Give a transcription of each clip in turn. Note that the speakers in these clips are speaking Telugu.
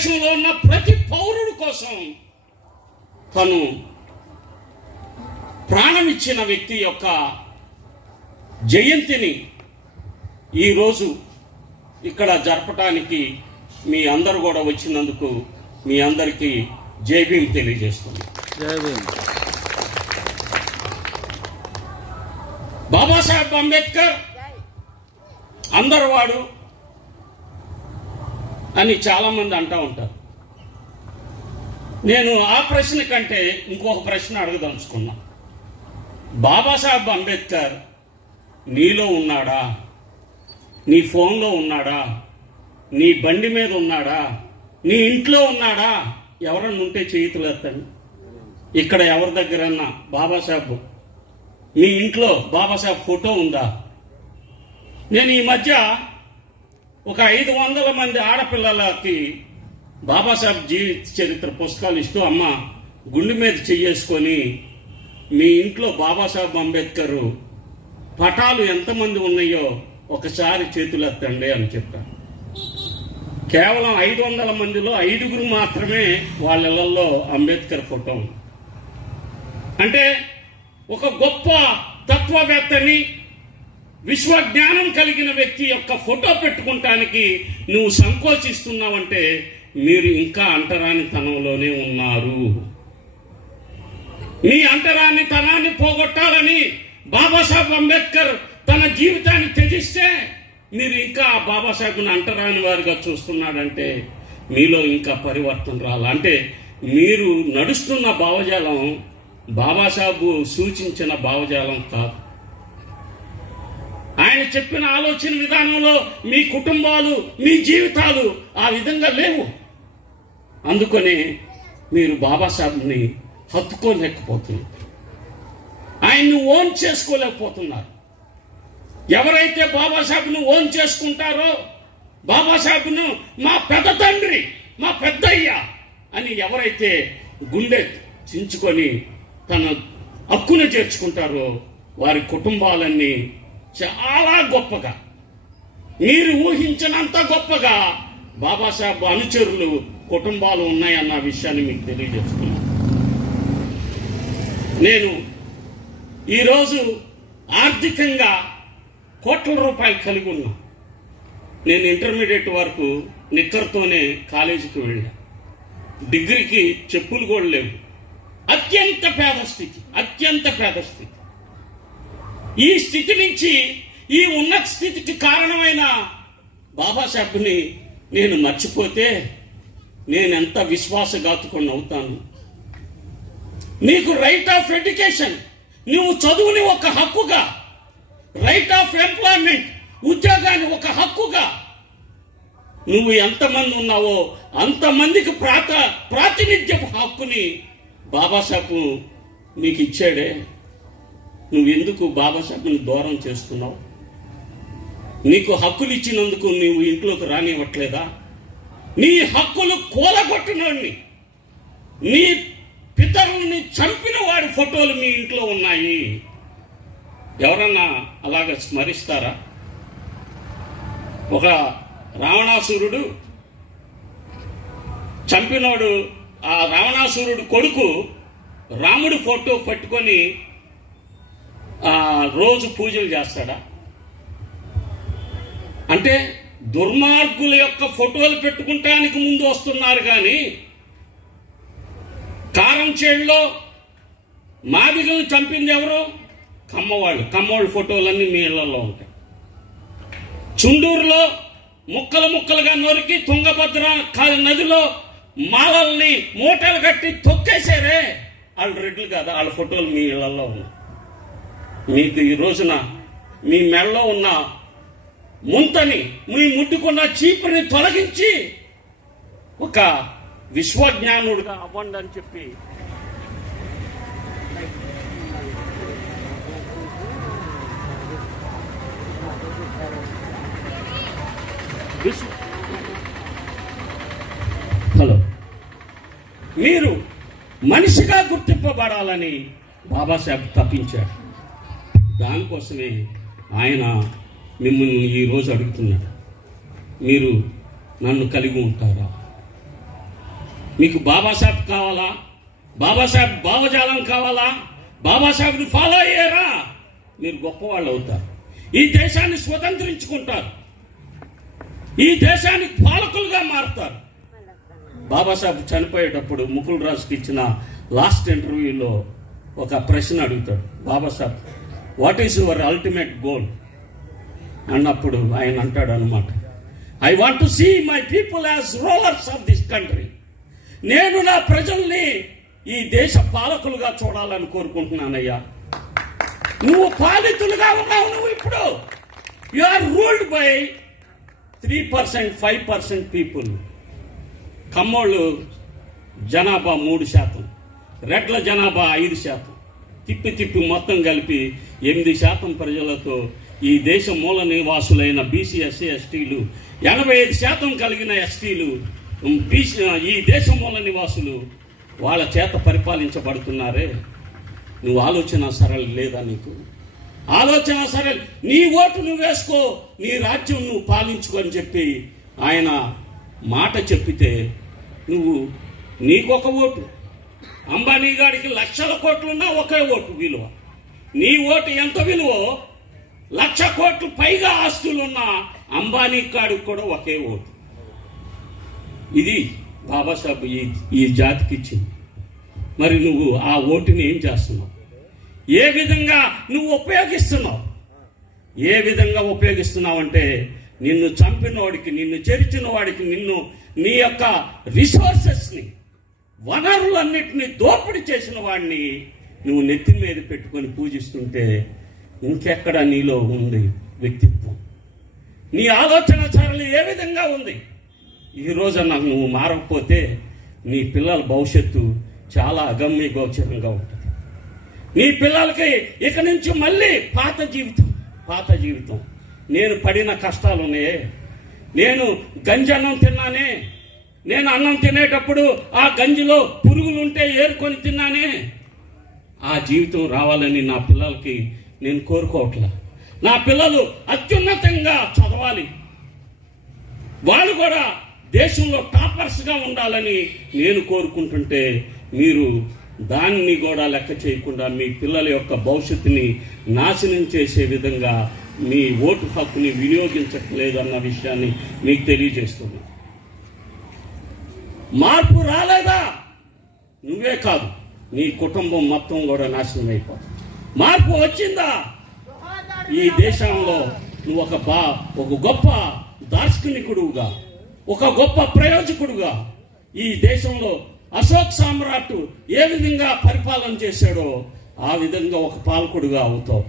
దేశంలో ఉన్న ప్రతి పౌరుడి కోసం తను ప్రాణం ఇచ్చిన వ్యక్తి యొక్క జయంతిని ఈరోజు ఇక్కడ జరపటానికి మీ అందరూ కూడా వచ్చినందుకు మీ అందరికీ జై భీమ్ తెలియజేస్తుంది. జై భీమ్. బాబాసాహెబ్ అంబేద్కర్ అందరివాడు అని చాలామంది అంటూ ఉంటారు. నేను ఆ ప్రశ్న కంటే ఇంకొక ప్రశ్న అడగదలుచుకున్నా. బాబాసాహెబ్ అంబేద్కర్ నీలో ఉన్నాడా? నీ ఫోన్లో ఉన్నాడా? నీ బండి మీద ఉన్నాడా? నీ ఇంట్లో ఉన్నాడా? ఎవరన్నా ఉంటే చేతులు ఎత్తండి. ఇక్కడ ఎవరి దగ్గరన్నా బాబాసాహెబ్, మీ ఇంట్లో బాబాసాహెబ్ ఫోటో ఉందా? నేను ఈ మధ్య ఒక 500 మంది ఆడపిల్లలకి బాబాసాహెబ్ జీవిత చరిత్ర పుస్తకాలు ఇస్తూ, అమ్మ గుండె మీద చెయ్యేసుకొని మీ ఇంట్లో బాబాసాహెబ్ అంబేద్కర్ పటాలు ఎంతమంది ఉన్నాయో ఒకసారి చేతులు ఎత్తండి అని చెప్పాను. కేవలం 500 మందిలో 5గురు మాత్రమే వాళ్ళ ఇళ్లలో అంబేద్కర్ ఫోటో ఉంది. అంటే ఒక గొప్ప తత్వవేత్తని, విశ్వజ్ఞానం కలిగిన వ్యక్తి యొక్క ఫోటో పెట్టుకుంటానికి నువ్వు సంకోచిస్తున్నావంటే మీరు ఇంకా అంటరానితనంలోనే ఉన్నారు. మీ అంటరానితనాన్ని పోగొట్టాలని బాబాసాహెబ్ అంబేద్కర్ తన జీవితాన్ని త్యజిస్తే మీరు ఇంకా బాబాసాహెబ్ని అంటరాని వారిగా చూస్తున్నాడంటే మీలో ఇంకా పరివర్తన రాల. అంటే మీరు నడుస్తున్న భావజాలం బాబాసాహెబ్ సూచించిన భావజాలం కాదు. ఆయన చెప్పిన ఆలోచన విధానంలో మీ కుటుంబాలు, మీ జీవితాలు ఆ విధంగా లేవు. అందుకనే మీరు బాబాసాహెబ్ని హత్తుకోలేకపోతున్నారు, ఆయన్ని ఓన్ చేసుకోలేకపోతున్నారు. ఎవరైతే బాబాసాహెబ్ను ఓన్ చేసుకుంటారో, బాబాసాహెబ్ను మా పెద్ద తండ్రి, మా పెద్దయ్య అని ఎవరైతే గుండె చించుకొని తన హక్కును చేర్చుకుంటారో వారి కుటుంబాలన్నీ చాలా గొప్పగా, మీరు ఊహించినంత గొప్పగా బాబాసాహెబ్ అనుచరులు కుటుంబాలు ఉన్నాయన్న విషయాన్ని మీకు తెలియజేస్తున్నాను. నేను ఈరోజు ఆర్థికంగా కోట్ల రూపాయలు కలిగి ఉన్నా. నేను ఇంటర్మీడియట్ వరకు నిక్కర్తోనే కాలేజీకి వెళ్ళా. డిగ్రీకి చెప్పులు కూడా లేవు. అత్యంత పేద స్థితి, అత్యంత పేద స్థితి. ఈ స్థితి నుంచి ఈ ఉన్నత స్థితికి కారణమైన బాబాసాహెబ్ని నేను మర్చిపోతే నేనెంత విశ్వాసఘాతుకుని అవుతాను. నీకు రైట్ ఆఫ్ ఎడ్యుకేషన్, నువ్వు చదువుని ఒక హక్కుగా, రైట్ ఆఫ్ ఎంప్లాయ్మెంట్, ఉద్యోగాన్ని ఒక హక్కుగా, నువ్వు ఎంతమంది ఉన్నావో అంతమందికి ప్రాతినిధ్యపు హక్కుని బాబాసాహెబ్ నీకు ఇచ్చాడే. నువ్వెందుకు బాబాసాహెబ్ని దూరం చేస్తున్నావు? నీకు హక్కులు ఇచ్చినందుకు నువ్వు ఇంట్లోకి రానివ్వట్లేదా? నీ హక్కులు కూలగొట్టినోడిని, నీ పితరుల్ని చంపిన వాడి ఫోటోలు మీ ఇంట్లో ఉన్నాయి. ఎవరన్నా అలాగ స్మరిస్తారా? ఒక రావణాసురుడు చంపినోడు, ఆ రావణాసురుడు కొడుకు రాముడి ఫోటో పట్టుకొని రోజు పూజలు చేస్తాడా? అంటే దుర్మార్గుల యొక్క ఫోటోలు పెట్టుకుంటానికి ముందు వస్తున్నారు. కానీ కారంచేడులో మాదిగలను చంపింది ఎవరు? కమ్మవాళ్ళ ఫోటోలన్నీ మీ ఇళ్లలో ఉంటాయి. చుండూరులో ముక్కలు ముక్కలుగా నొరికి తుంగభద్ర నదిలో మాలల్ని మూటలు కట్టి తొక్కేశారే, వాళ్ళు రెడ్లు కాదా? వాళ్ళ ఫోటోలు మీ ఇళ్లలో ఉన్నాయి. మీకు ఈ రోజున మీ మెడలో ఉన్న ముంతని, మీ ముట్టుకున్న చీపుని తొలగించి ఒక విశ్వజ్ఞానుడిగా అవ్వండి అని చెప్పి హలో, మీరు మనిషిగా గుర్తింపబడాలని బాబాసాహెబ్ తప్పించాడు. దానికోసమే ఆయన మిమ్మల్ని ఈరోజు అడుగుతున్నాడు, మీరు నన్ను కలిగి ఉంటారా? మీకు బాబాసాహెబ్ కావాలా? బాబాసాహెబ్ భావజాలం కావాలా? బాబాసాహెబ్ని ఫాలో అయ్యారా? మీరు గొప్పవాళ్ళు అవుతారు. ఈ దేశాన్ని స్వతంత్రించుకుంటారు. ఈ దేశానికి పాలకులుగా మారుతారు. బాబాసాహెబ్ చనిపోయేటప్పుడు ముకుల్ రాజుకి ఇచ్చిన లాస్ట్ ఇంటర్వ్యూలో ఒక ప్రశ్న అడుగుతాడు. Babasaheb, what is your ultimate goal అన్నప్పుడు ఆయన అంటాడు అనమాట, I want to see my people as rulers of this country. నేను నా ప్రజల్ని ఈ దేశ పాలకులుగా చూడాలని కోరుకుంటున్నానయ్యా. నువ్వు పాలితులుగా ఉన్నావు. నువ్వు ఇప్పుడు you are ruled by 3%, 5% people. కమ్మోళ్ళు జనాభా 3%, రెడ్ల జనాభా 5%, తిప్పి మొత్తం కలిపి 8% ప్రజలతో ఈ దేశ మూల నివాసులైన బీసీ, ఎస్సీ, ఎస్టీలు 85% కలిగిన ఎస్టీలు, ఈ దేశ మూల నివాసులు వాళ్ళ చేత పరిపాలించబడుతున్నారే. నువ్వు ఆలోచన సరళి లేదా? నీకు ఆలోచన సరళి. నీ ఓటు నువ్వు వేసుకో, నీ రాజ్యం నువ్వు పాలించుకో అని చెప్పి ఆయన మాట చెప్పితే నువ్వు నీకొక ఓటు, అంబానీ గారికి లక్షల కోట్లున్నా ఒకే ఓటు విలువ. నీ ఓటు ఎంత విలువ? 1,00,000 కోట్లు పైగా ఆస్తులున్న అంబానీ కాడికి కూడా ఒకే ఓటు. ఇది బాబాసాహెబ్ ఈ జాతికి ఇచ్చింది. మరి నువ్వు ఆ ఓటుని ఏం చేస్తున్నావు? ఏ విధంగా నువ్వు ఉపయోగిస్తున్నావు? ఏ విధంగా ఉపయోగిస్తున్నావు అంటే, నిన్ను చంపిన వాడికి, నిన్ను చెరిచిన వాడికి, నీ యొక్క రిసోర్సెస్ని, వనరులన్నిటిని దోపిడీ చేసిన వాడిని నువ్వు నెత్తి మీద పెట్టుకొని పూజిస్తుంటే ఇంకెక్కడ నీలో ఉంది వ్యక్తిత్వం? నీ ఆలోచన సరళి ఏ విధంగా ఉంది? ఈ రోజున నువ్వు మారకపోతే నీ పిల్లల భవిష్యత్తు చాలా అగమ్య గోచరంగా ఉంటుంది. నీ పిల్లలకి ఇక నుంచి మళ్ళీ పాత జీవితం. నేను పడిన కష్టాలు ఉన్నాయే, నేను గంజి అన్నం తిన్నానే, నేను అన్నం తినేటప్పుడు ఆ గంజిలో పురుగులుంటే ఏరుకొని తిన్నానే, ఆ జీవితం రావాలని నా పిల్లలకి నేను కోరుకోవట్లా. నా పిల్లలు అత్యున్నతంగా చదవాలి, వాళ్ళు కూడా దేశంలో టాపర్స్గా ఉండాలని నేను కోరుకుంటుంటే, మీరు దాన్ని కూడా లెక్క చేయకుండా మీ పిల్లల యొక్క భవిష్యత్తుని నాశనం చేసే విధంగా మీ ఓటు హక్కుని వినియోగించట్లేదన్న విషయాన్ని మీకు తెలియజేస్తున్నా. మార్పు రాలేదా? నువ్వే కాదు, నీ కుటుంబం మొత్తం కూడా నాశనం అయిపోతుంది. మార్పు వచ్చిందా? ఈ దేశంలో నువ్వు ఒక గొప్ప దార్శనికుడుగా, ఒక గొప్ప ప్రయోజకుడుగా, ఈ దేశంలో అశోక్ సామ్రాట్ ఏ విధంగా పరిపాలన చేశాడో ఆ విధంగా ఒక పాలకుడుగా అవుతావు.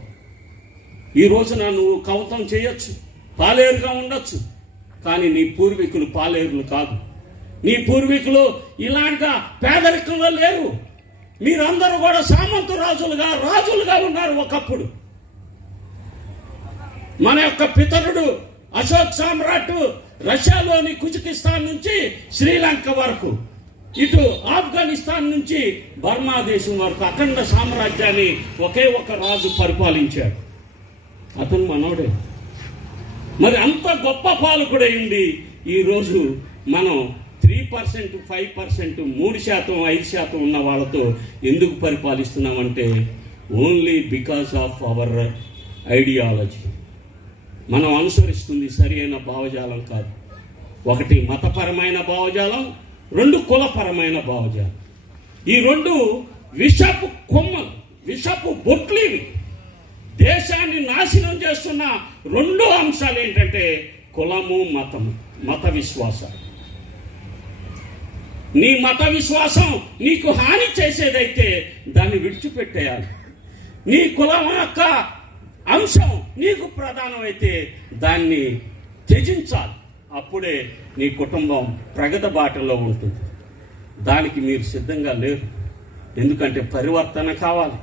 ఈ రోజున నువ్వు కవితం చేయొచ్చు, పాలేరుగా ఉండొచ్చు, కానీ నీ పూర్వీకులు పాలేరులు కాదు. నీ పూర్వీకులు ఇలాంటి పేదరికంలో లేరు. మీరందరూ కూడా సామంత రాజులుగా ఉన్నారు ఒకప్పుడు. మన యొక్క పితరుడు అశోక్ సామ్రాట్ రష్యాలోని కుజకిస్తాన్ నుంచి శ్రీలంక వరకు, ఇటు ఆఫ్ఘనిస్తాన్ నుంచి బర్మా దేశం వరకు అఖండ సామ్రాజ్యాన్ని ఒకే ఒక రాజు పరిపాలించాడు. అతను మనోడే. మరి అంత గొప్ప పాలకుడైంది ఈరోజు మనం 3%, 5%, 3%, 5% ఉన్న వాళ్ళతో ఎందుకు పరిపాలిస్తున్నామంటే, only because of our ideology. మనం అనుసరిస్తుంది సరి అయిన భావజాలం కాదు. ఒకటి మతపరమైన భావజాలం, 2 కులపరమైన భావజాలం. ఈ 2 విషపు కొమ్మలు, విషపు బొట్లివి. దేశాన్ని నాశనం చేస్తున్న 2 అంశాలు ఏంటంటే కులము, మతము, మత విశ్వాసాలు. నీ మత విశ్వాసం నీకు హాని చేసేదైతే దాన్ని విడిచిపెట్టేయాలి. నీ కులం యొక్క అంశం నీకు ప్రధానమైతే దాన్ని త్యజించాలి. అప్పుడే నీ కుటుంబం ప్రగతి బాటలో ఉంటుంది. దానికి మీరు సిద్ధంగా లేరు. ఎందుకంటే పరివర్తన కావాలి.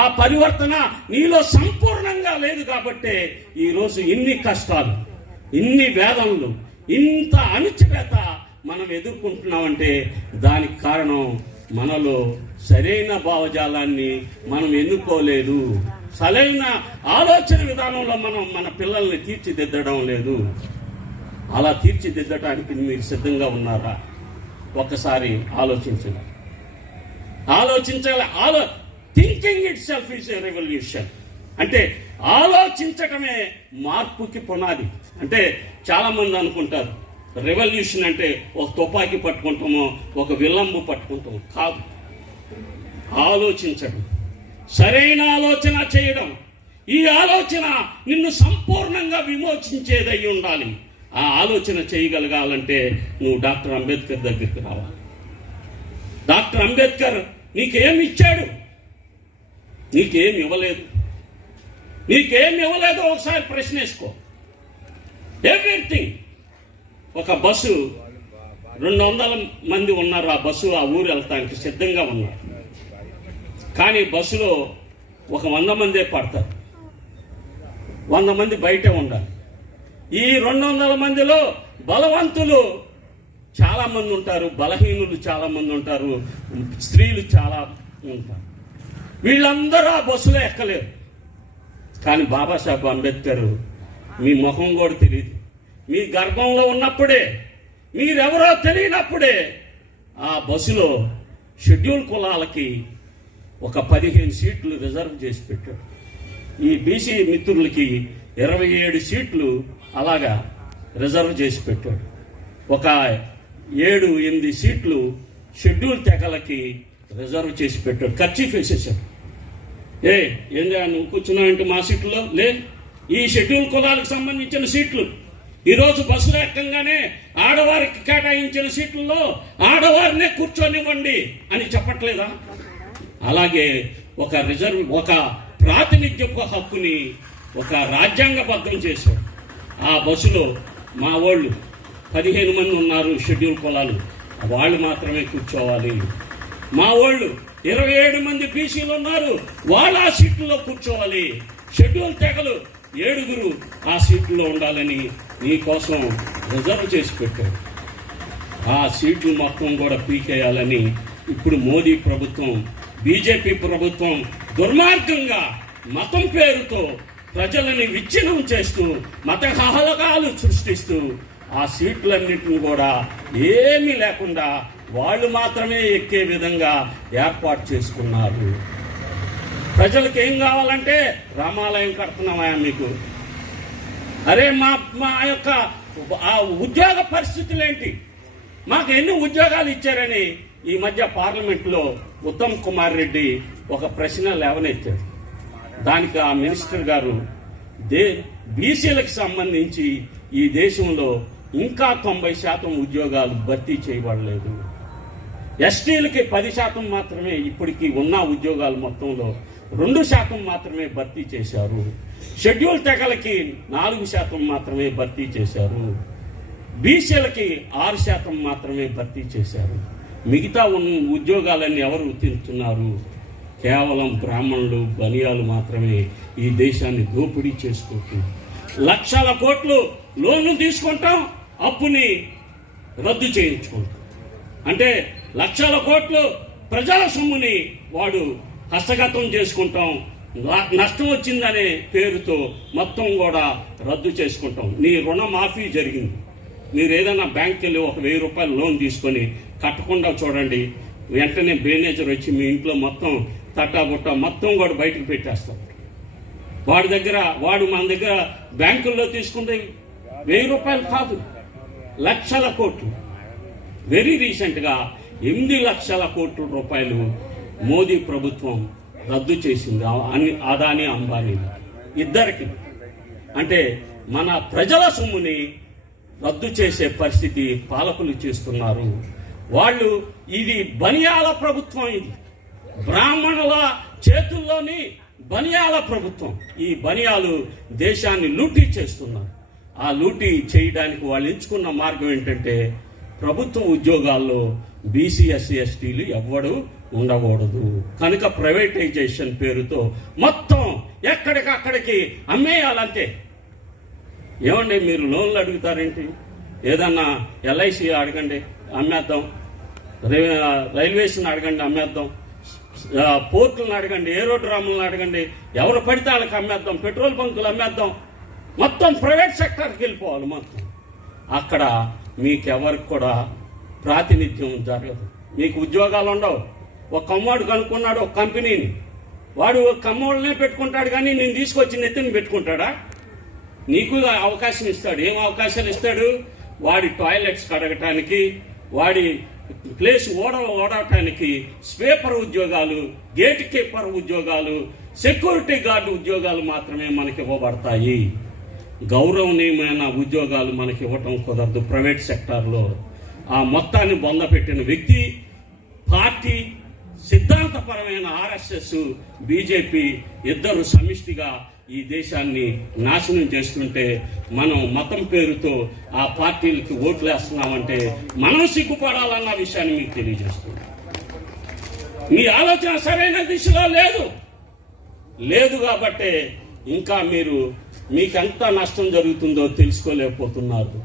ఆ పరివర్తన నీలో సంపూర్ణంగా లేదు కాబట్టే ఈరోజు ఇన్ని కష్టాలు, ఇన్ని వేదనలు, ఇంత అణచివేత మనం ఎదుర్కొంటున్నామంటే దానికి కారణం మనలో సరైన భావజాలాన్ని మనం ఎన్నుకోలేదు. సరైన ఆలోచన విధానంలో మనం మన పిల్లల్ని తీర్చిదిద్దడం లేదు. అలా తీర్చిదిద్దడానికి మీరు సిద్ధంగా ఉన్నారా? ఒక్కసారి ఆలోచించాలి. Thinking it self is a revolution. అంటే ఆలోచించటమే మార్పుకి పునాది. అంటే చాలా మంది అనుకుంటారు రెవల్యూషన్ అంటే ఒక తుపాకీ పట్టుకుంటామో ఒక విల్లంబు పట్టుకుంటామో. కాదు, ఆలోచించడం, సరైన ఆలోచన చేయడం. ఈ ఆలోచన నిన్ను సంపూర్ణంగా విమోచించేదై ఉండాలి. ఆ ఆలోచన చేయగలగాలంటే నువ్వు డాక్టర్ అంబేద్కర్ దగ్గరికి రావాలి. డాక్టర్ అంబేద్కర్ నీకేమి ఇచ్చాడు? నీకేమి ఇవ్వలేదు. ఒకసారి ప్రశ్న వేసుకో. ఎవ్రీథింగ్. ఒక బస్సు 200 మంది ఉన్నారు. ఆ బస్సు ఆ ఊరు వెళ్తానికి సిద్ధంగా ఉన్నారు. కానీ బస్సులో ఒక 100 మందే పడతారు. 100 మంది బయటే ఉండాలి. ఈ 200 మందిలో బలవంతులు చాలా మంది ఉంటారు, బలహీనులు చాలా మంది ఉంటారు, స్త్రీలు చాలా ఉంటారు. వీళ్ళందరూ ఆ బస్సులో ఎక్కలేరు. కానీ బాబాసాహెబ్ అంబేద్కర్ మీ ముఖం కూడా తెలియదు. మీ గర్భంలో ఉన్నప్పుడే, మీరెవరో తెలియనప్పుడే ఆ బస్సులో షెడ్యూల్ కులాలకి ఒక 15 సీట్లు రిజర్వ్ చేసి పెట్టాడు. ఈ బీసీ మిత్రులకి 27 సీట్లు అలాగా రిజర్వ్ చేసి పెట్టాడు. ఒక 7-8 సీట్లు షెడ్యూల్ తెగలకి రిజర్వ్ చేసి పెట్టాడు. ఖర్చీఫ్ వేసేసాడు. ఏందా నువ్వు కూర్చున్నావంటే మా సీట్లో లే, ఈ షెడ్యూల్ కులాలకు సంబంధించిన సీట్లు ఈరోజు బస్సులో ఎక్కంగానే ఆడవారికి కేటాయించిన సీట్లలో ఆడవారినే కూర్చొనివ్వండి అని చెప్పట్లేదా? అలాగే ఒక ప్రాతినిధ్యపు హక్కుని ఒక రాజ్యాంగబద్ధం చేశాడు. ఆ బస్సులో మా వాళ్ళు 15 మంది ఉన్నారు షెడ్యూల్ కులాలు, వాళ్ళు మాత్రమే కూర్చోవాలి. మా వాళ్ళు 27 మంది బీసీలు ఉన్నారు, వాళ్ళు ఆ సీట్లలో కూర్చోవాలి. షెడ్యూల్ తెగలు 7 ఆ సీట్లో ఉండాలని నీ కోసం రిజర్వ్ చేసి పెట్టాడు. ఆ సీట్లు మొత్తం కూడా పీకేయాలని ఇప్పుడు మోదీ ప్రభుత్వం, బీజేపీ ప్రభుత్వం దుర్మార్గంగా మతం పేరుతో ప్రజలని విచ్ఛిన్నం చేస్తూ మత కలహాలు సృష్టిస్తూ ఆ సీట్లన్నింటిని కూడా ఏమీ లేకుండా వాళ్ళు మాత్రమే ఎక్కే విధంగా ఏర్పాటు చేసుకున్నారు. ప్రజలకు ఏం కావాలంటే రామాలయం కడుతున్నామా మీకు? అరే మా యొక్క ఆ ఉద్యోగ పరిస్థితులు ఏంటి? మాకు ఎన్ని ఉద్యోగాలు ఇచ్చారని ఈ మధ్య పార్లమెంట్లో ఉత్తమ్ కుమార్ రెడ్డి ఒక ప్రశ్న లేవనెత్తాడు. దానికి ఆ మినిస్టర్ గారు బీసీలకు సంబంధించి ఈ దేశంలో ఇంకా 90% ఉద్యోగాలు భర్తీ చేయబడలేదు. ఎస్టీలకి 10% మాత్రమే ఇప్పటికీ ఉన్న ఉద్యోగాలు మొత్తంలో 2% మాత్రమే భర్తీ చేశారు. షెడ్యూల్ తెగలకి 4% మాత్రమే భర్తీ చేశారు. బీసీలకి 6% మాత్రమే భర్తీ చేశారు. మిగతా ఉద్యోగాలన్నీ ఎవరు గుర్తిస్తున్నారు? కేవలం బ్రాహ్మణులు, బనియాలు మాత్రమే ఈ దేశాన్ని దోపిడీ చేసుకుంటున్నారు. లక్షల కోట్లు లోన్లు తీసుకుంటాం, అప్పుని రద్దు చేయించుకుంటాం. అంటే లక్షల కోట్లు ప్రజల సొమ్ముని వాడు హస్తగతం చేసుకుంటాం. నష్టం వచ్చిందనే పేరుతో మొత్తం కూడా రద్దు చేసుకుంటాం. నీ రుణమాఫీ జరిగింది. మీరు ఏదైనా బ్యాంక్కి వెళ్ళి ఒక 1000 రూపాయలు లోన్ తీసుకొని కట్టకుండా చూడండి, వెంటనే మేనేజర్ వచ్చి మీ ఇంట్లో మొత్తం తట్టాబుట్ట మొత్తం కూడా బయటకు పెట్టేస్తాం. వాడు మన దగ్గర బ్యాంకుల్లో తీసుకుంటే 1000 రూపాయలు కాదు, లక్షల కోట్లు. వెరీ రీసెంట్గా 8 లక్షల కోట్ల రూపాయలు మోదీ ప్రభుత్వం రద్దు చేసింది అదానీ అంబానీ ఇద్దరికి. అంటే మన ప్రజల సొమ్ముని రద్దు చేసే పరిస్థితి పాలకులు చేస్తున్నారు. వాళ్ళు ఇది బనియాల ప్రభుత్వం, ఇది బ్రాహ్మణుల చేతుల్లోని బనియాల ప్రభుత్వం. ఈ బనియాలు దేశాన్ని లూటీ చేస్తున్నారు. ఆ లూటీ చేయడానికి వాళ్ళు ఎంచుకున్న మార్గం ఏంటంటే ప్రభుత్వ ఉద్యోగాల్లో బీసీ, ఎస్సీ, ఎస్టీలు ఎవ్వడు ఉండకూడదు కనుక ప్రైవేటైజేషన్ పేరుతో మొత్తం ఎక్కడికక్కడికి అమ్మేయాలంతే. ఏమండి మీరు లోన్లు అడుగుతారేంటి? ఏదన్నా ఎల్ఐసి అడగండి, అమ్మేద్దాం. రైల్వేస్ని అడగండి, అమ్మేద్దాం. పోర్టులను అడగండి, ఏరోడ్రాములను అడగండి, ఎవరు పడితే వాళ్ళకి అమ్మేద్దాం. పెట్రోల్ బంకులు అమ్మేద్దాం. మొత్తం ప్రైవేట్ సెక్టర్కి వెళ్ళిపోవాలి మొత్తం. అక్కడ మీకెవరికి కూడా ప్రాతినిధ్యం జరగదు. మీకు ఉద్యోగాలు ఉండవు. ఒక కమ్మోడు కనుక్కున్నాడు ఒక కంపెనీని, వాడు కమ్మోళ్ళనే పెట్టుకుంటాడు కానీ నేను తీసుకొచ్చి నెత్తిని పెట్టుకుంటాడా? నీకు అవకాశం ఇస్తాడు. ఏం అవకాశాలు ఇస్తాడు? వాడి టాయిలెట్స్ కడగటానికి, వాడి ప్లేస్ ఓడవటానికి స్వీపర్ ఉద్యోగాలు, గేట్ కీపర్ ఉద్యోగాలు, సెక్యూరిటీ గార్డు ఉద్యోగాలు మాత్రమే మనకి ఇవ్వబడతాయి. గౌరవనీయమైన ఉద్యోగాలు మనకి ఇవ్వటం కుదరదు ప్రైవేట్ సెక్టార్లో. ఆ మొత్తాన్ని బొందపెట్టిన వ్యక్తి, పార్టీ, సిద్ధాంతపరమైన ఆర్ఎస్ఎస్, బీజేపీ ఇద్దరు సమిష్టిగా ఈ దేశాన్ని నాశనం చేస్తుంటే మనం మతం పేరుతో ఆ పార్టీలకి ఓట్లు వేస్తున్నామంటే మనం సిగ్గుపడాలన్న విషయాన్ని మీకు తెలియజేస్తున్నాం. మీ ఆలోచన సరైన దిశలో లేదు కాబట్టే ఇంకా మీకెంత నష్టం జరుగుతుందో తెలుసుకోలేకపోతున్నారు.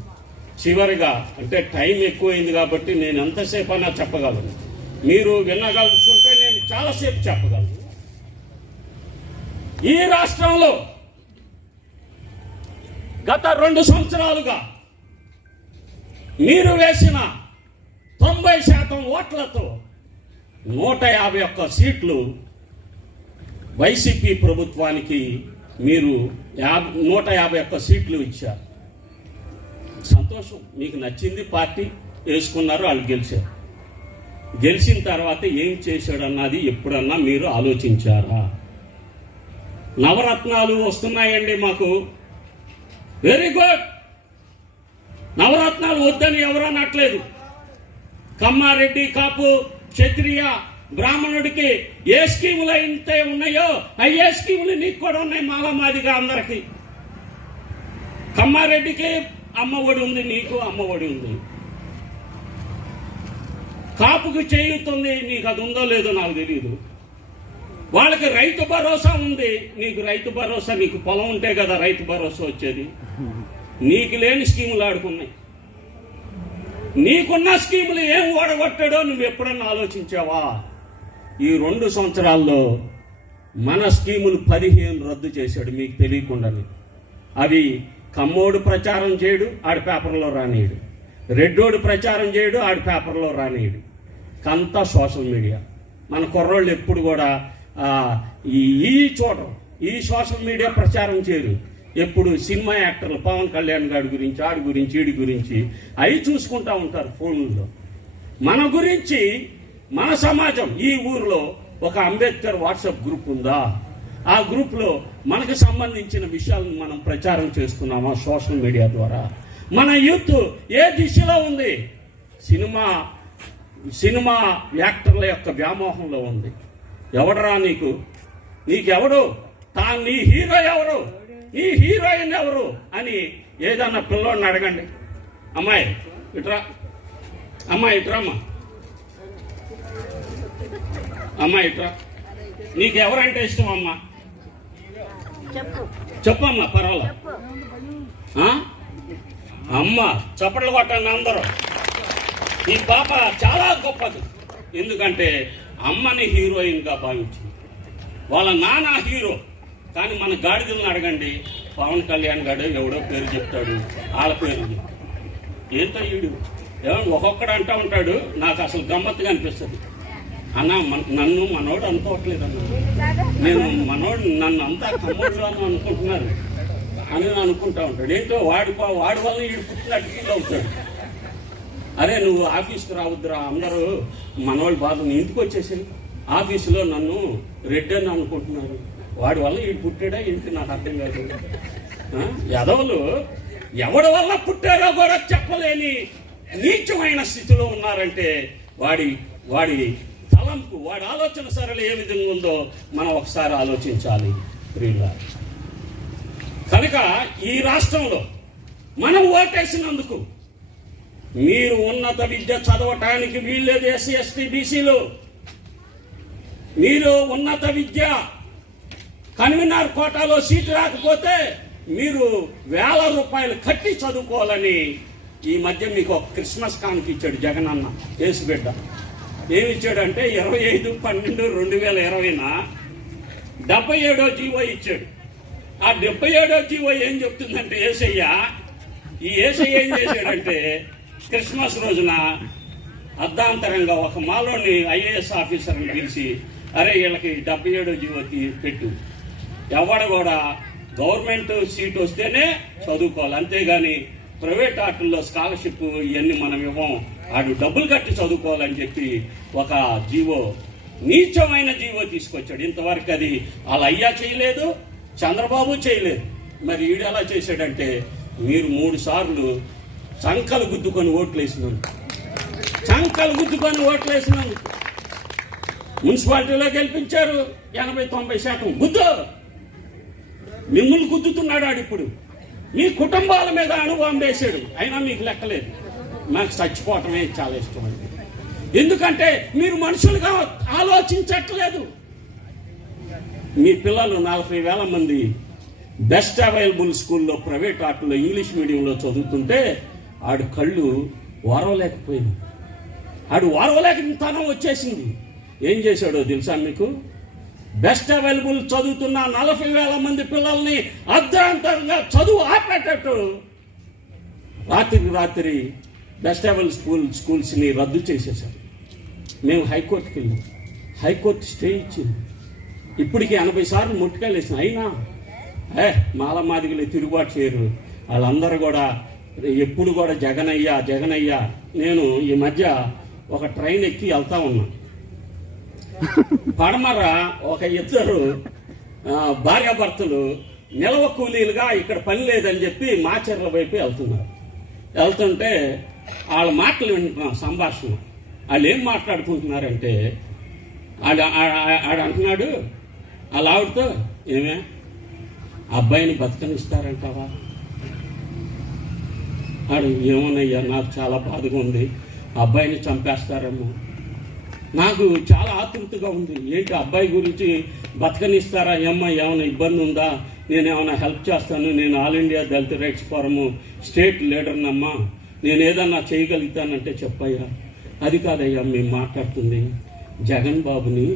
చివరిగా అంటే టైం ఎక్కువైంది కాబట్టి నేను ఎంతసేపు అయినా చెప్పగలను. మీరు వినగలుచుకుంటే నేను చాలాసేపు చెప్పగలను. ఈ రాష్ట్రంలో గత 2 సంవత్సరాలుగా మీరు వేసిన 90% ఓట్లతో 151 సీట్లు వైసీపీ ప్రభుత్వానికి మీరు 151 సీట్లు ఇచ్చారు. సంతోషం, మీకు నచ్చింది, పార్టీ వేసుకున్నారు, వాళ్ళు గెలిచారు. గెలిచిన తర్వాత ఏం చేశాడన్నది ఎప్పుడన్నా మీరు ఆలోచించారా? నవరత్నాలు వస్తున్నాయండి మాకు, వెరీ గుడ్. నవరత్నాలు వద్దని ఎవరు అనట్లేదు. కమ్మారెడ్డి, కాపు, క్షత్రియ, బ్రాహ్మణుడికి ఏ స్కీములు అయితే ఉన్నాయో అయ్యే స్కీములు నీకు కూడా ఉన్నాయి. మాలమాదిగా అందరికి. కమ్మారెడ్డికి అమ్మఒడి ఉంది, నీకు అమ్మఒడి ఉంది. కాపుకి చేయుతుంది, నీకు అది ఉందో లేదో నాకు తెలియదు. వాళ్ళకి రైతు భరోసా ఉంది, నీకు రైతు భరోసా, నీకు పొలం ఉంటే కదా రైతు భరోసా వచ్చేది. నీకు లేని స్కీములు ఆడుకున్నాయి. నీకున్న స్కీములు ఏం ఓడగొట్టాడో నువ్వు ఎప్పుడన్నా ఆలోచించావా? ఈ 2 సంవత్సరాల్లో మన స్కీములు 15 రద్దు చేశాడు మీకు తెలియకుండానే. అవి కమ్మోడు ప్రచారం చేయడు, ఆడి పేపర్లో రానియడు. రెడ్డోడు ప్రచారం చేయడు, ఆడి పేపర్లో రానియడు. కంతా సోషల్ మీడియా. మన కుర్రోళ్ళు ఎప్పుడు కూడా చూడరు, ఈ సోషల్ మీడియా ప్రచారం చేయరు. ఎప్పుడు సినిమా యాక్టర్లు పవన్ కళ్యాణ్ గారి గురించి, ఆడి గురించి, ఈడి గురించి అవి చూసుకుంటా ఉంటారు ఫోన్లలో. మన గురించి, మన సమాజం, ఈ ఊర్లో ఒక అంబేద్కర్ వాట్సాప్ గ్రూప్ ఉందా? ఆ గ్రూప్లో మనకు సంబంధించిన విషయాలను మనం ప్రచారం చేస్తున్నామా సోషల్ మీడియా ద్వారా? మన యూత్ ఏ దిశలో ఉంది? సినిమా యాక్టర్ల యొక్క వ్యామోహంలో ఉంది. ఎవడరా నీకెవడు? నీ హీరో ఎవరు, నీ హీరోయిన్ ఎవరు అని ఏదన్నా పిల్లోడిని అడగండి. అమ్మాయి ఇట్రా, అమ్మాయి ఇట్రామ్మా, అమ్మాయి ఇట్రా. నీకు ఎవరంటే ఇష్టం అమ్మా? చెప్పమ్మా, పర్వాలేదు. అమ్మ చప్పట్లు కొట్టండి అందరూ. ఈ పాప చాలా గొప్పది. ఎందుకంటే అమ్మని హీరోయిన్గా భావించింది. వాళ్ళ నాన్న హీరో. కానీ మన గాడిదలను అడగండి, పవన్ కళ్యాణ్ గారు ఎవడో పేరు చెప్తాడు, వాళ్ళ పేరు ఏంటో ఈడు ఏమన్నా ఒక్కొక్కడు అంటూ ఉంటాడు. నాకు అసలు గమ్మత్తుగా అనిపిస్తుంది. అన్న నన్ను మనోడు అనుకోవట్లేదు అన్న, నేను మనోడు నన్ను అంతా కమ్మోడు అనుకుంటున్నారు అని అనుకుంటా ఉంటాడు. ఏంటో వాడి వల్ల వీడు పుట్టినట్టు ఫీల్ అవుతాడు. అరే నువ్వు ఆఫీస్కి రావద్దురా, అందరూ మనోళ్ళు బాధ, నీ ఇంటికి వచ్చేసి ఆఫీసులో నన్ను రెడ్డి అని అనుకుంటున్నారు. వాడి వల్ల వీడు పుట్టాడా ఇంటికి నాకు అర్థం కాదు. యదవులు ఎవడి వల్ల పుట్టారో కూడా చెప్పలేని నీచమైన స్థితిలో ఉన్నారంటే వాడి తలంపు, వాడి ఆలోచన సరళి ఏ విధంగా ఉందో మనం ఒకసారి ఆలోచించాలి ప్రియుల. కనుక ఈ రాష్ట్రంలో మనం ఓటేసినందుకు మీరు ఉన్నత విద్య చదవటానికి వీల్లేదు. ఎస్సీ ఎస్టీ బీసీలు మీరు ఉన్నత విద్య కన్వీనర్ కోటాలో సీటు రాకపోతే మీరు వేల రూపాయలు కట్టి చదువుకోవాలని ఈ మధ్య మీకు ఒక క్రిస్మస్ కానుక ఇచ్చాడు జగనన్న యేసుబిడ్డ. ఏమిచ్చాడంటే 25/12/2020 77వ జీవో ఇచ్చాడు. ఆ 77వ జీవో ఏం చెప్తుందంటే ఈ ఏసయ్య ఏం చేశాడంటే క్రిస్మస్ రోజున అర్ధాంతరంగా ఒక మాలోని ఐఏఎస్ ఆఫీసర్ని పిలిచి, అరే వీళ్ళకి 77 జీవో పెట్టు, ఎవడ కూడా గవర్నమెంట్ సీట్ వస్తేనే చదువుకోవాలి, అంతేగాని ప్రైవేట్ ఆటల్లో స్కాలర్షిప్ ఇవన్నీ మనం ఇవ్వం, వాడు డబ్బులు కట్టి చదువుకోవాలని చెప్పి ఒక జీవో, నీచమైన జీవో తీసుకొచ్చాడు. ఇంతవరకు అది వాళ్ళ అయ్యా చేయలేదు, చంద్రబాబు చేయలేదు. మరి ఈడు ఎలా చేశాడంటే, మీరు 3 సార్లు చంకలు గుద్దుకొని ఓట్లేసినందుకు, మున్సిపాలిటీలో గెలిపించారు 80-90% గుద్దు. మిమ్మల్ని గుద్దుతున్నాడు ఆడు. ఇప్పుడు మీ కుటుంబాల మీద అనుభవం వేశాడు, అయినా మీకు లెక్కలేదు. నాకు చచ్చిపోవటమే చాలా ఇష్టం అండి. ఎందుకంటే మీరు మనుషులుగా ఆలోచించట్లేదు. మీ పిల్లలు 40,000 మంది బెస్ట్ అవైలబుల్ స్కూల్లో, ప్రైవేట్ ఆటల్లో, ఇంగ్లీష్ మీడియంలో చదువుతుంటే ఆడు కళ్ళు ఓరవలేకపోయింది. ఆడు ఓరవలేకతనం వచ్చేసింది. ఏం చేశాడో తెలుసా మీకు? బెస్ట్ అవైలబుల్ చదువుతున్న 40,000 మంది పిల్లల్ని అర్ధాంతరంగా చదువు ఆపేటట్టు రాత్రి బెస్ట్ అవైలబుల్ స్కూల్స్ని రద్దు చేసేశారు. మేము హైకోర్టుకి వెళ్ళాం, హైకోర్టు స్టే ఇచ్చింది. ఇప్పటికి 80 సార్లు ముట్టుకాయలు వేసిన, అయినా మాలమాదిగలు తిరుగుబాటు చేయరు. వాళ్ళందరూ కూడా ఎప్పుడు కూడా జగనయ్యా. నేను ఈ మధ్య ఒక ట్రైన్ ఎక్కి వెళ్తా ఉన్నా. పడమర ఒక ఇద్దరు భార్యాభర్తలు నిలవ కూలీలుగా ఇక్కడ పని లేదని చెప్పి మాచర్ల వైపు వెళ్తుంటే వాళ్ళ మాటలు వింటున్నాం, సంభాషణ. వాళ్ళు ఏం మాట్లాడుకుంటున్నారంటే, ఆడు అంటున్నాడు వాళ్ళ ఆవిడతో, ఏమే అబ్బాయిని బతకనిస్తారంటావా? ఆడు, ఏమోనయ్యా నాకు చాలా బాధగా ఉంది, అబ్బాయిని చంపేస్తారేమో, నాకు చాలా ఆతృతగా ఉంది. ఏంటి అబ్బాయి గురించి బతకనిస్తారా? ఏమైనా ఇబ్బంది ఉందా? నేనేమైనా హెల్ప్ చేస్తాను, నేను ఆల్ ఇండియా దళిత రైట్స్ ఫోరం స్టేట్ లీడర్నమ్మా, నేను ఏదన్నా చేయగలుగుతానంటే చెప్పయ్యా. అది కాదయ్యా మేము మాట్లాడుతుంది, జగన్ బాబుని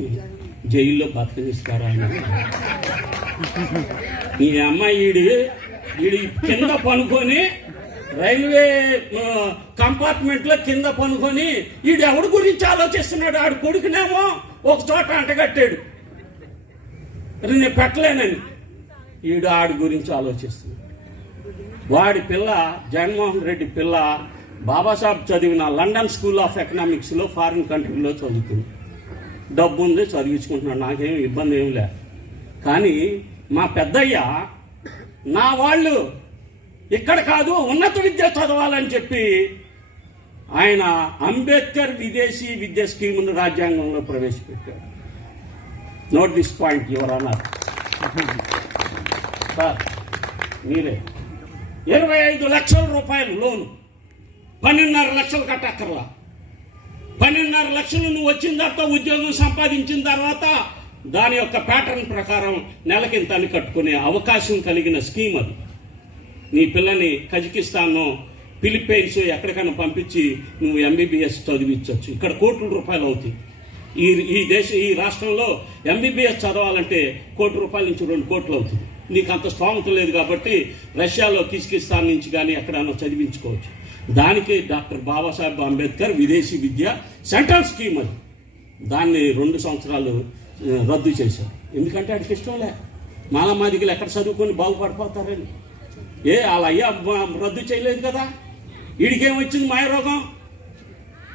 జైల్లో బతకనిస్తారా అని. ఈ అమ్మాయి ఈడి కింద పనుకొని, రైల్వే కంపార్ట్మెంట్ లో కింద పనుకొని, ఈడు ఎవడి గురించి ఆలోచిస్తున్నాడు? ఆడు కొడుకునేమో ఒక చోట అంటగట్టాడు, నేను పెట్టలేనని. ఈడు ఆడి గురించి ఆలోచిస్తున్నాడు. వాడి పిల్ల, జగన్మోహన్ రెడ్డి పిల్ల, బాబాసాహెబ్ చదివిన లండన్ స్కూల్ ఆఫ్ ఎకనామిక్స్ లో ఫారిన్ కంట్రీలో చదువుతుంది. డబ్బు ఉంది, చదివించుకుంటున్నాడు, నాకేం ఇబ్బంది ఏమి లే. కానీ మా పెద్దయ్య, నా వాళ్ళు ఇక్కడ కాదు ఉన్నత విద్య చదవాలని చెప్పి ఆయన అంబేద్కర్ విదేశీ విద్య స్కీమును రాజ్యాంగంలో ప్రవేశపెట్టాడు. Note this point your honour. Sir మీరే 25 లక్షల రూపాయలు లోను, 12.5 లక్షలు కట్టక్కర్లా. 12.5 లక్షలు నువ్వు వచ్చిన తర్వాత, ఉద్యోగం సంపాదించిన తర్వాత దాని యొక్క ప్యాటర్న్ ప్రకారం నెలకింత అని కట్టుకునే అవకాశం కలిగిన స్కీమ్ అది. నీ పిల్లని కజకిస్తాను, ఫిలిప్పైన్స్ ఎక్కడికైనా పంపించి నువ్వు MBBS చదివించవచ్చు. ఇక్కడ కోట్ల రూపాయలు అవుతాయి. ఈ రాష్ట్రంలో MBBS చదవాలంటే ₹1 నుంచి 2 కోట్లు అవుతుంది. నీకు అంత స్తోమత లేదు కాబట్టి రష్యాలో కిర్గిజిస్తాన్ నుంచి కానీ ఎక్కడైనా చదివించుకోవచ్చు. దానికి డాక్టర్ బాబాసాహెబ్ అంబేద్కర్ విదేశీ విద్య సెంట్రల్ స్కీమ్ అది. దాన్ని 2 సంవత్సరాలు రద్దు చేశారు. ఎందుకంటే వాడికి ఇష్టం లే, మాలమాదిగలు ఎక్కడ చదువుకొని బాగుపడిపోతారని. వాళ్ళ అయ్యా రద్దు చేయలేదు కదా. వీడికేమొచ్చింది మాయరోగం?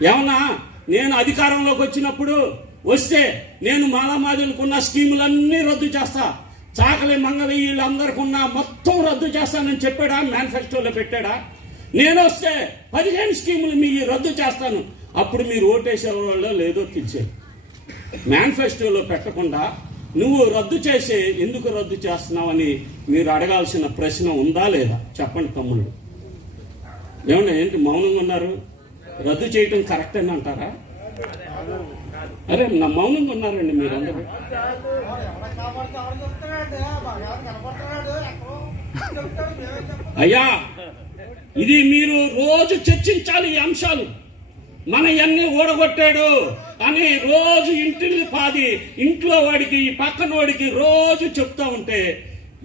ఏమన్నా నేను అధికారంలోకి వచ్చినప్పుడు వస్తే నేను మాలమాదిగలకున్న స్కీములన్నీ రద్దు చేస్తా, చాకలి మంగళి వీళ్ళందరికీ ఉన్న మొత్తం రద్దు చేస్తానని చెప్పాడా? మేనిఫెస్టోలో పెట్టాడా? నేను వస్తే 15 స్కీములు మీ రద్దు చేస్తాను, అప్పుడు మీరు ఓటేసేవాళ్ళో లేదో తెలిసేది. మేనిఫెస్టోలో పెట్టకుండా నువ్వు రద్దు చేసి ఎందుకు రద్దు చేస్తున్నావని మీరు అడగాల్సిన ప్రశ్న ఉందా లేదా? చెప్పండి తమ్ముళ్ళు. ఏమన్నా ఏంటి మౌనంగా ఉన్నారు? రద్దు చేయటం కరెక్ట్ అని అంటారా? అరే నా మౌనంగా ఉన్నారండి మీరందరూ. అయ్యా ఇది మీరు రోజు చర్చించాలి ఈ అంశాలు. మన ఎన్ని ఓడగొట్టాడు అని రోజు ఇంట్లో వాడికి, ఈ పక్కన వాడికి రోజు చెప్తా ఉంటే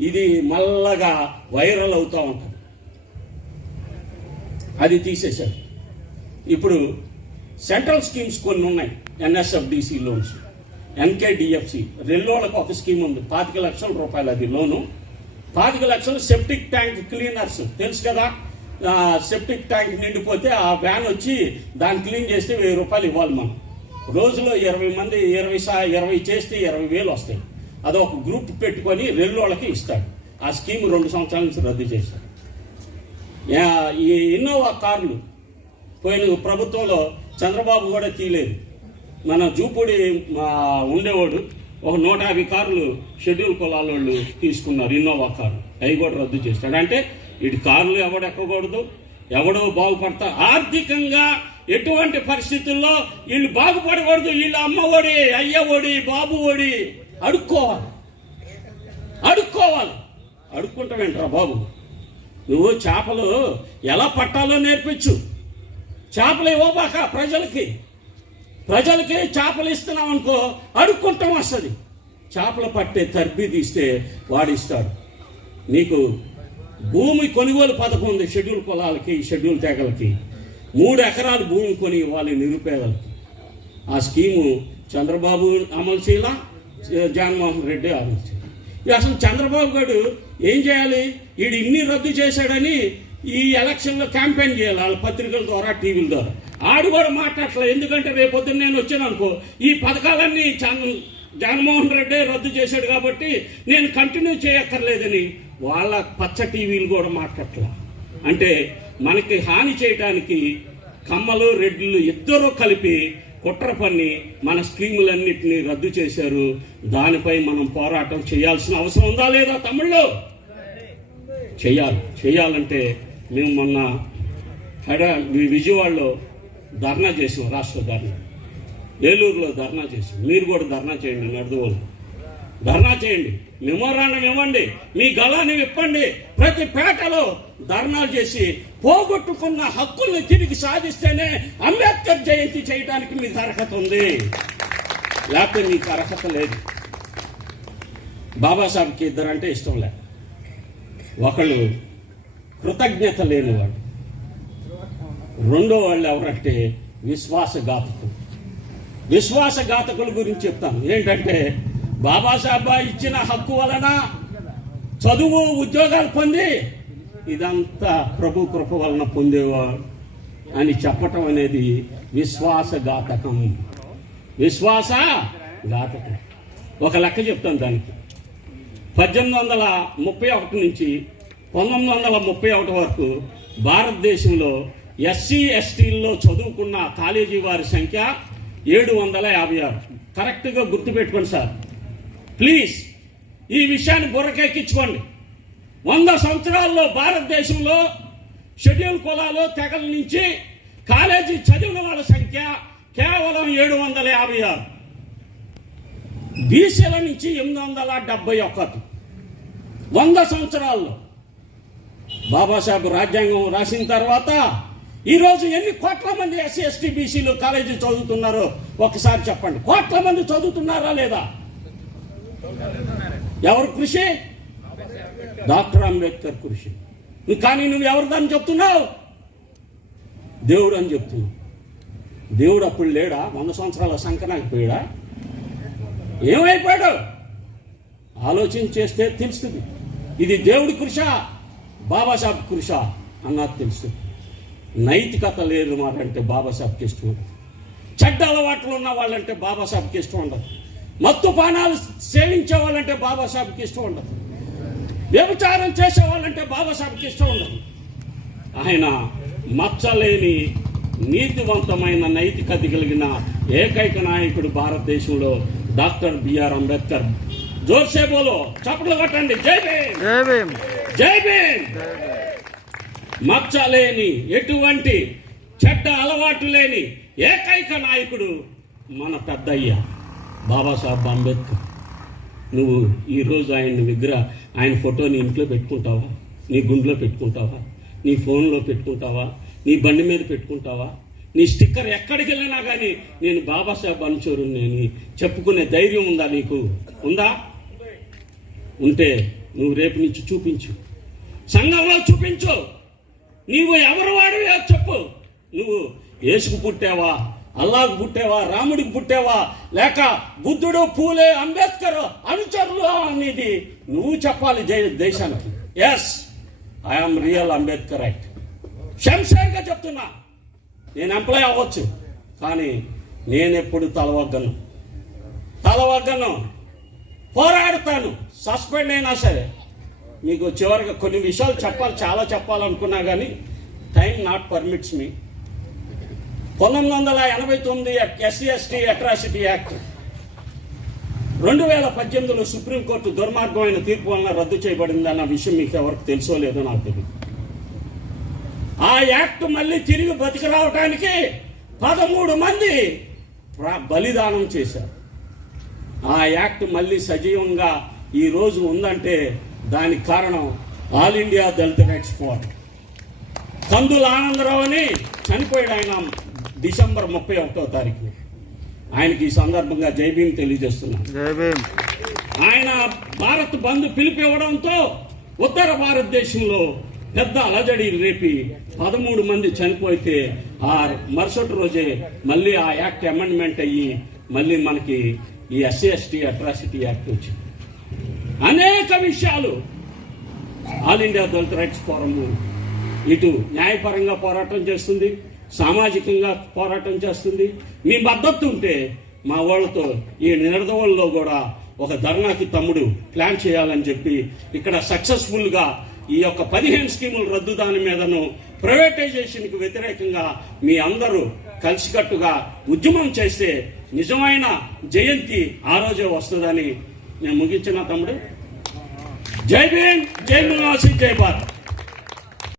ఇది మల్లగా వైరల్ అవుతా ఉంటుంది. అది తీసేశారు. ఇప్పుడు సెంట్రల్ స్కీమ్స్ కొన్ని ఉన్నాయి, ఎన్ఎస్ఎఫ్డిసి లోన్స్, ఎన్కేడిఎఫ్సి, రెల్లోళ్ళకి ఒక స్కీమ్ ఉంది, 25 లక్షల రూపాయలు అది లోను. 25 లక్షలు సెప్టిక్ ట్యాంక్ క్లీనర్స్ తెలుసు కదా, సెప్టిక్ ట్యాంక్ నిండిపోతే ఆ వ్యాన్ వచ్చి దాన్ని క్లీన్ చేస్తే 1000 రూపాయలు ఇవ్వాలి మనం. రోజులో 20 మంది 20 చేస్తే 20,000 వస్తాయి. అదొక గ్రూప్ పెట్టుకొని రెల్లోళ్ళకి ఇస్తాడు. ఆ స్కీమ్ 2 సంవత్సరాల నుంచి రద్దు చేశాడు. ఈ ఇన్నోవా కార్లు పోయిన ప్రభుత్వంలో చంద్రబాబు కూడా తీయలేదు. మన జూపూడి ఉండేవాడు ఒక 150 కార్లు షెడ్యూల్ కులాల వాళ్ళు తీసుకున్నారు, ఇన్నోవా కార్లు, అవి కూడా రద్దు చేస్తాడు. అంటే ఇటు కార్లు ఎవడు ఎక్కకూడదు, ఎవడో బాగుపడతా, ఆర్థికంగా ఎటువంటి పరిస్థితుల్లో వీళ్ళు బాగుపడకూడదు. వీళ్ళు అమ్మ ఒడి, అయ్య ఒడి, బాబు ఒడి అడుక్కోవాలి. అడుక్కుంటావేంట్రా బాబు? నువ్వు చేపలు ఎలా పట్టాలో నేర్పించు. చేపలు ఇవ్వబాక ప్రజలకి చేపలు ఇస్తున్నాం అనుకో, అడుక్కుంటాం వస్తుంది. చేపలు పట్టే తర్బీదు ఇస్తే వాడిస్తాడు. నీకు భూమి కొనుగోలు పథకం ఉంది షెడ్యూల్ కులాలకి, షెడ్యూల్ తెగలకి. 3 ఎకరాలు భూమి కొని ఇవ్వాలి నిరుపేదలకి. ఆ స్కీము చంద్రబాబు అమలు చేయాల, జగన్మోహన్ రెడ్డి అమలు చేయాలి. అసలు చంద్రబాబు గారు ఏం చేయాలి? వీడు ఇన్ని రద్దు చేశాడని ఈ ఎలక్షన్లో క్యాంపెయిన్ చేయాలి, వాళ్ళ పత్రికల ద్వారా, టీవీల ద్వారా. ఆడు కూడా మాట్లాడలేదు. ఎందుకంటే రేపొద్దున నేను వచ్చాను అనుకో, ఈ పథకాలన్నీ జగన్మోహన్ రెడ్డి రద్దు చేశాడు కాబట్టి నేను కంటిన్యూ చేయక్కర్లేదని వాళ్ళ పచ్చ టీవీలు కూడా మాట్లాడట్లా. అంటే మనకి హాని చేయడానికి కమ్మలు రెడ్లు ఇద్దరూ కలిపి కుట్ర పన్ని మన స్కీములన్నింటినీ రద్దు చేశారు. దానిపై మనం పోరాటం చేయాల్సిన అవసరం ఉందా లేదా తమ్ముళ్ళు? చేయాలంటే మేము మొన్న విజయవాడలో ధర్నా చేసాం, రాష్ట్ర ధర్నా, ఏలూరులో ధర్నా చేసాం. మీరు కూడా ధర్నా చేయండి, నడుదువోలు ధర్నా చేయండి, మెమోరాండం ఇవ్వండి, మీ గళాన్ని విప్పండి. ప్రతి పేటలో ధర్నాలు చేసి పోగొట్టుకున్న హక్కుల్ని తిరిగి సాధిస్తేనే అంబేద్కర్ జయంతి చేయడానికి మీకు అర్హత ఉంది, లేకపోతే మీకు అర్హత లేదు. బాబాసాహెబ్కి ఇద్దరంటే ఇష్టం లేదు. ఒకళ్ళు కృతజ్ఞత లేనివాడు, రెండో వాళ్ళు ఎవరంటే విశ్వాసఘాతకుల గురించి చెప్తాను. ఏంటంటే బాబాసాహెబ్ ఇచ్చిన హక్కు వలన చదువు, ఉద్యోగాలు పొంది ఇదంతా ప్రభు కృప వలన పొందేవాడు అని చెప్పటం అనేది విశ్వాసఘాతకం. ఒక లెక్క చెప్తాను దానికి. 1831 నుంచి 1931 వరకు భారతదేశంలో ఎస్సీ ఎస్టీల్లో చదువుకున్న కాలేజీ వారి సంఖ్య 756. కరెక్ట్గా గుర్తుపెట్టుకోండి సార్, ప్లీజ్. ఈ విషయాన్ని బుర్రకెక్కించుకోండి. 100 సంవత్సరాల్లో భారతదేశంలో షెడ్యూల్ కులాలు, తెగల నుంచి కాలేజీ చదివిన వాళ్ళ సంఖ్య కేవలం 756. బీసీల నుంచి 871. 100 సంవత్సరాల్లో బాబాసాహెబ్ రాజ్యాంగం రాసిన తర్వాత ఈరోజు ఎన్ని కోట్ల మంది ఎస్సీ ఎస్టీ బీసీలు కాలేజీ చదువుతున్నారో ఒకసారి చెప్పండి. కోట్ల మంది చదువుతున్నారా లేదా? ఎవరు కృషి? డాక్టర్ అంబేద్కర్ కృషి. కానీ నువ్వు ఎవరిదని చెప్తున్నావు? దేవుడు అని చెప్తున్నావు. దేవుడు అప్పుడు లేడా? 100 సంవత్సరాల సంకనాకపోయాడా? ఏమైపోయాడు? ఆలోచన చేస్తే తెలుస్తుంది. ఇది దేవుడి కృష, బాబాసాహెబ్ కృష అన్నది తెలుస్తుంది. నైతికత లేదు మాకంటే బాబాసాహెబ్కి ఇష్టం ఉండదు. చెడ్డ అలవాట్లు ఉన్న వాళ్ళంటే బాబాసాహెబ్కి ఇష్టం ఉండదు. మత్తు పానాలు సేవించే వాళ్ళంటే బాబాసాహెబ్కి ఇష్టం ఉండదు. వ్యభిచారం చేసే వాళ్ళంటే బాబాసాహెబ్కి ఇష్టం ఉండదు. ఆయన మచ్చలేని నీతివంతమైన నైతికత కలిగిన ఏకైక నాయకుడు భారతదేశంలో డాక్టర్ బిఆర్ అంబేద్కర్. జోర్సే బోలో, చప్పట్లు కొట్టండి. జై భీమ్, జై భీమ్. మచ్చలేని, ఎటువంటి చెడ్డ అలవాటు లేని ఏకైక నాయకుడు మన పెద్దయ్య బాబాసాహెబ్ అంబేద్కర్. నువ్వు ఈరోజు ఆయన ఫోటోని ఇంట్లో పెట్టుకుంటావా? నీ గుండెలో పెట్టుకుంటావా? నీ ఫోన్లో పెట్టుకుంటావా? నీ బండి మీద పెట్టుకుంటావా? నీ స్టిక్కర్ ఎక్కడికి వెళ్ళినా కానీ నేను బాబాసాహెబ్ అనుచరుని నేను చెప్పుకునే ధైర్యం ఉందా నీకు? ఉందా? ఉంటే నువ్వు రేపు నుంచి చూపించు, సంఘంలో చూపించు. నీవు ఎవరు వాడివో చెప్పు. నువ్వు యేసుకు పుట్టావా, అల్లాకు పుట్టేవా, రాముడికి పుట్టేవా, లేక బుద్ధుడు, పూలే, అంబేద్కర్ అనుచరులు అనేది నువ్వు చెప్పాలి దేశానికి. Yes, I'm real Ambedkar right. శంషేర్గా చెప్తున్నా, నేను ఎంప్లాయ్ అవ్వచ్చు, కానీ నేను ఎప్పుడు తలవగ్గను, పోరాడతాను. సస్పెండ్ అయినా సరే మీకు చివరిగా కొన్ని విషయాలు చాలా చెప్పాలనుకున్నా కానీ time not permits me. 1989 SC/ST atrocity act 2018లో సుప్రీంకోర్టు దుర్మార్గమైన తీర్పు వలన రద్దు చేయబడింది అన్న విషయం మీకు ఎవరికి తెలుసో లేదో నాకు తెలియదు. ఆ యాక్ట్ మళ్ళీ తిరిగి బతికి రావడానికి 13 మంది బలిదానం చేశారు. ఆ యాక్ట్ మళ్ళీ సజీవంగా ఈ రోజు ఉందంటే దానికి కారణం ఆల్ ఇండియా దళిత రైట్స్ ఫోరం. కందుల ఆనందరావు అని చనిపోయాడు ఆయన డిసెంబర్ 31వ తారీఖు. ఆయనకి ఈ సందర్భంగా జై భీమ్ తెలియజేస్తున్నాను. ఆయన భారత్ బంద్ పిలిపివ్వడంతో ఉత్తర భారతదేశంలో పెద్ద అలజడి రేపి 13 మంది చనిపోతే ఆ మరుసటి రోజే మళ్ళీ ఆ యాక్ట్ అమెండ్మెంట్ అయ్యి మళ్ళీ మనకి ఈ SC/ST అట్రాసిటీ యాక్ట్ వచ్చింది. అనేక విషయాలు ఆల్ ఇండియా దళిత రైట్స్ ఫోరం ఇటు న్యాయపరంగా పోరాటం చేస్తుంది, సామాజికంగా పోరాటం చేస్తుంది. మీ మద్దతు ఉంటే మా వాళ్ళతో ఈ నిడదవోలులో కూడా ఒక ధర్నాకి తమ్ముడు ప్లాన్ చేయాలని చెప్పి ఇక్కడ సక్సెస్ఫుల్గా ఈ యొక్క 15 స్కీముల రద్దు దాని మీదను ప్రైవేటైజేషన్కి వ్యతిరేకంగా మీ అందరూ కలిసికట్టుగా ఉద్యమం చేస్తే నిజమైన జయంతి ఆ రోజే వస్తుందని నేను ముగించిన తమ్ముడు. జై భీమ్, జై నివాసి, జై భారత్.